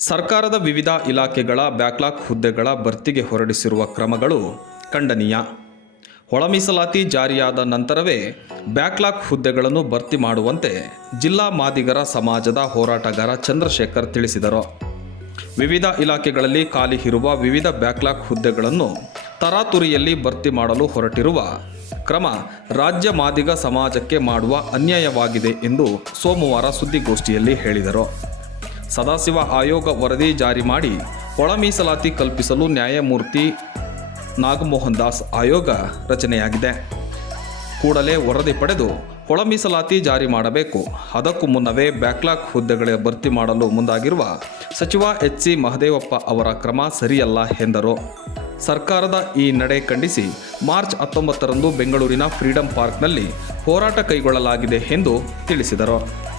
ಸರ್ಕಾರದ ವಿವಿಧ ಇಲಾಖೆಗಳ ಬ್ಯಾಕ್ಲಾಗ್ ಹುದ್ದೆಗಳ ಭರ್ತಿಗೆ ಹೊರಡಿಸಿರುವ ಕ್ರಮಗಳು ಖಂಡನೀಯ. ಒಳ ಮೀಸಲಾತಿ ಜಾರಿಯಾದ ನಂತರವೇ ಬ್ಯಾಕ್ಲಾಗ್ ಹುದ್ದೆಗಳನ್ನು ಭರ್ತಿ ಮಾಡುವಂತೆ ಜಿಲ್ಲಾ ಮಾದಿಗರ ಸಮಾಜದ ಹೋರಾಟಗಾರ ಚಂದ್ರಶೇಖರ್ ತಿಳಿಸಿದರು. ವಿವಿಧ ಇಲಾಖೆಗಳಲ್ಲಿ ಖಾಲಿ ಇರುವ ವಿವಿಧ ಬ್ಯಾಕ್ಲಾಗ್ ಹುದ್ದೆಗಳನ್ನು ತರಾತುರಿಯಲ್ಲಿ ಭರ್ತಿ ಮಾಡಲು ಹೊರಟಿರುವ ಕ್ರಮ ರಾಜ್ಯ ಮಾದಿಗ ಸಮಾಜಕ್ಕೆ ಮಾಡುವ ಅನ್ಯಾಯವಾಗಿದೆ ಎಂದು ಸೋಮವಾರ ಸುದ್ದಿಗೋಷ್ಠಿಯಲ್ಲಿ ಹೇಳಿದರು. ಸದಾಶಿವ ಆಯೋಗ ವರದಿ ಜಾರಿ ಮಾಡಿ ಒಳ ಮೀಸಲಾತಿ ಕಲ್ಪಿಸಲು ನ್ಯಾಯಮೂರ್ತಿ ನಾಗಮೋಹನ್ ದಾಸ್ ಆಯೋಗ ರಚನೆಯಾಗಿದೆ. ಕೂಡಲೇ ವರದಿ ಪಡೆದು ಒಳ ಮೀಸಲಾತಿ ಜಾರಿ ಮಾಡಬೇಕು. ಅದಕ್ಕೂ ಮುನ್ನವೇ ಬ್ಯಾಕ್ಲಾಗ್ ಹುದ್ದೆಗಳ ಭರ್ತಿ ಮಾಡಲು ಮುಂದಾಗಿರುವ ಸಚಿವ ಎಚ್ ಸಿ ಮಹದೇವಪ್ಪ ಅವರ ಕ್ರಮ ಸರಿಯಲ್ಲ ಎಂದರು. ಸರ್ಕಾರದ ಈ ನಡೆ ಖಂಡಿಸಿ ಮಾರ್ಚ್ ಹತ್ತೊಂಬತ್ತರಂದು ಬೆಂಗಳೂರಿನ ಫ್ರೀಡಂ ಪಾರ್ಕ್ನಲ್ಲಿ ಹೋರಾಟ ಕೈಗೊಳ್ಳಲಾಗಿದೆ ಎಂದು ತಿಳಿಸಿದರು.